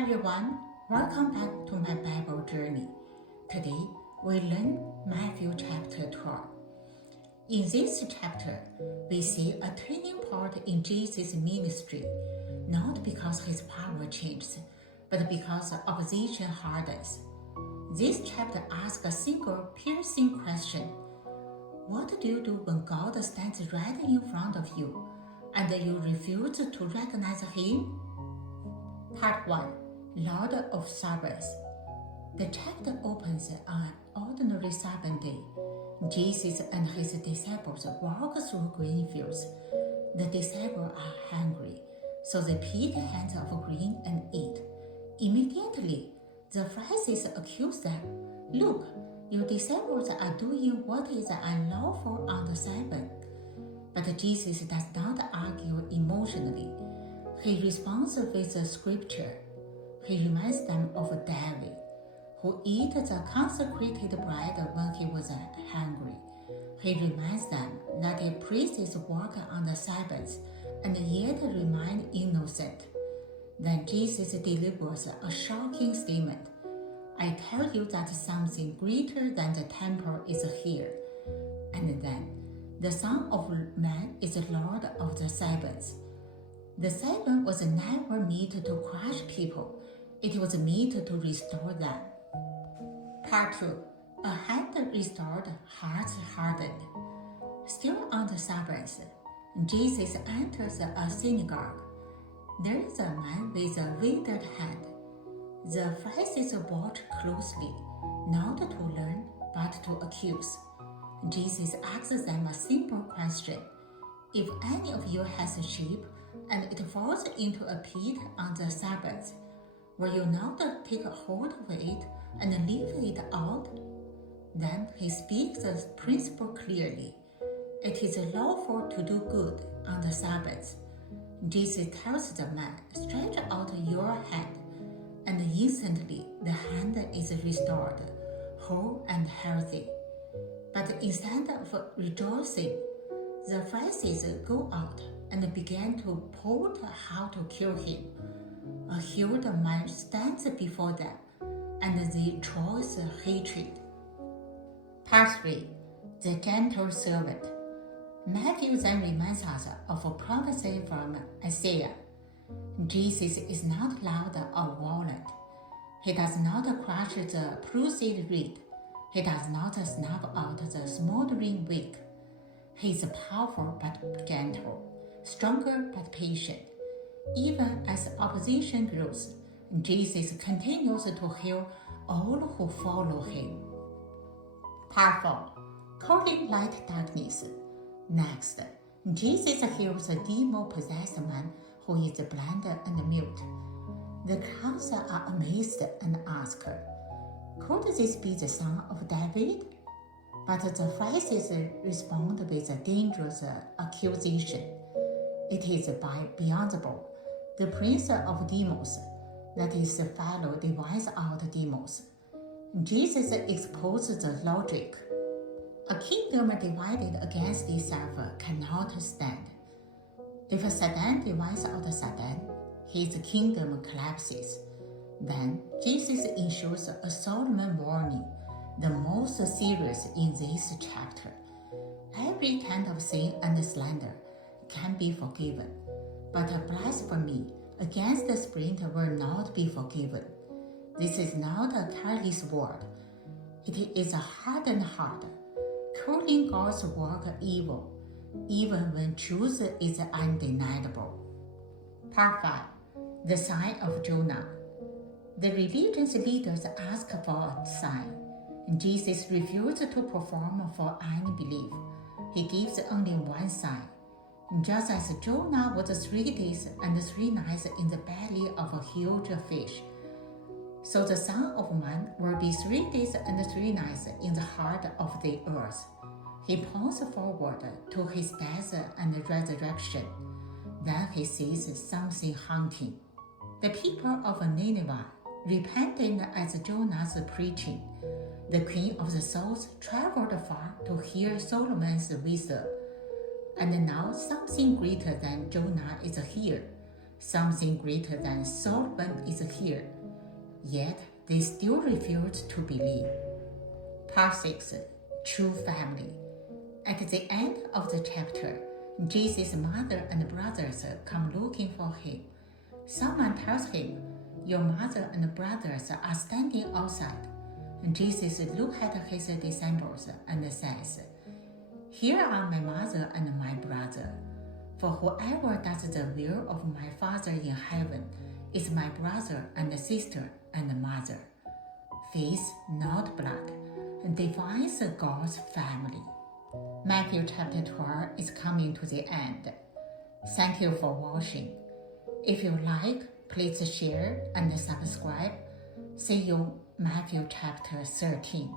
everyone, welcome back to my Bible journey. Today we learn Matthew chapter 12. In this chapter, we see a turning point in Jesus' ministry, not because his power changes, but because opposition hardens. This chapter asks a single piercing question. What do you do when God stands right in front of you and you refuse to recognize him? Part 1. Lord of Sabbath. The chapter opens on an ordinary Sabbath day. Jesus and his disciples walk through grain fields. The disciples are hungry, so they pick hands of grain and eat. Immediately, the Pharisees accuse them. Look, your disciples are doing what is unlawful on the Sabbath. But Jesus does not argue emotionally. He responds with the scripture. He reminds them of David, who ate the consecrated bread when he was hungry. He reminds them that the priests work on the Sabbath and yet remain innocent. Then Jesus delivers a shocking statement. I tell you that something greater than the temple is here. And then, the Son of Man is Lord of the Sabbath. The Sabbath was never meant to crush people. It was meant to restore them. Part 2. A hand restored, hearts hardened. Still on the Sabbath, Jesus enters a synagogue. There is a man with a withered hand. The Pharisees watch closely, not to learn, but to accuse. Jesus asks them a simple question. If any of you has a sheep, and it falls into a pit on the Sabbath, will you not take hold of it and leave it out? Then he speaks the principle clearly. It is lawful to do good on the Sabbath. Jesus tells the man, stretch out your hand, and instantly the hand is restored, whole and healthy. But instead of rejoicing, the Pharisees go out and began to plot how to kill him. A healed man stands before them, and they choose hatred. Part 3. The gentle servant. Matthew then reminds us of a prophecy from Isaiah. Jesus is not loud or violent. He does not crush the bruised reed. He does not snuff out the smoldering wick. He is powerful but gentle, stronger but patient. Even as opposition grows, Jesus continues to heal all who follow him. Part 4. Calling light darkness. Next, Jesus heals a demon-possessed man who is blind and mute. The crowds are amazed and ask, could this be the son of David? But the Pharisees respond with a dangerous accusation. It is by Beelzebul, the prince of demons, that his fellow drives out demons. Jesus exposes the logic. A kingdom divided against itself cannot stand. If Satan divides out Satan, his kingdom collapses. Then Jesus issues a solemn warning, the most serious in this chapter. Every kind of sin and slander can be forgiven, but a blasphemy against the Spirit will not be forgiven. This is not a careless word. It is a hardened heart, calling God's work evil, even when truth is undeniable. Part 5. The sign of Jonah. The religious leaders ask for a sign. Jesus refused to perform for any belief. He gives only one sign. Just as Jonah was 3 days and 3 nights in the belly of a huge fish, so the Son of Man will be 3 days and 3 nights in the heart of the earth. He points forward to his death and resurrection. Then he sees something haunting. The people of Nineveh repented at Jonah's preaching. The queen of the south traveled far to hear Solomon's wisdom. And now something greater than Jonah is here. Something greater than Solomon is is here, yet they still refuse to believe. Part 6. True Family. At the end of the chapter, Jesus' mother and brothers come looking for him. Someone tells him, "Your mother and brothers are standing outside." And Jesus looks at his disciples and says, "Here are my mother and my brother. For whoever does the will of my Father in heaven is my brother and sister and mother." Faith, not blood, defines God's family. Matthew chapter 12 is coming to the end. Thank you for watching. If you like, please share and subscribe. See you Matthew chapter 13.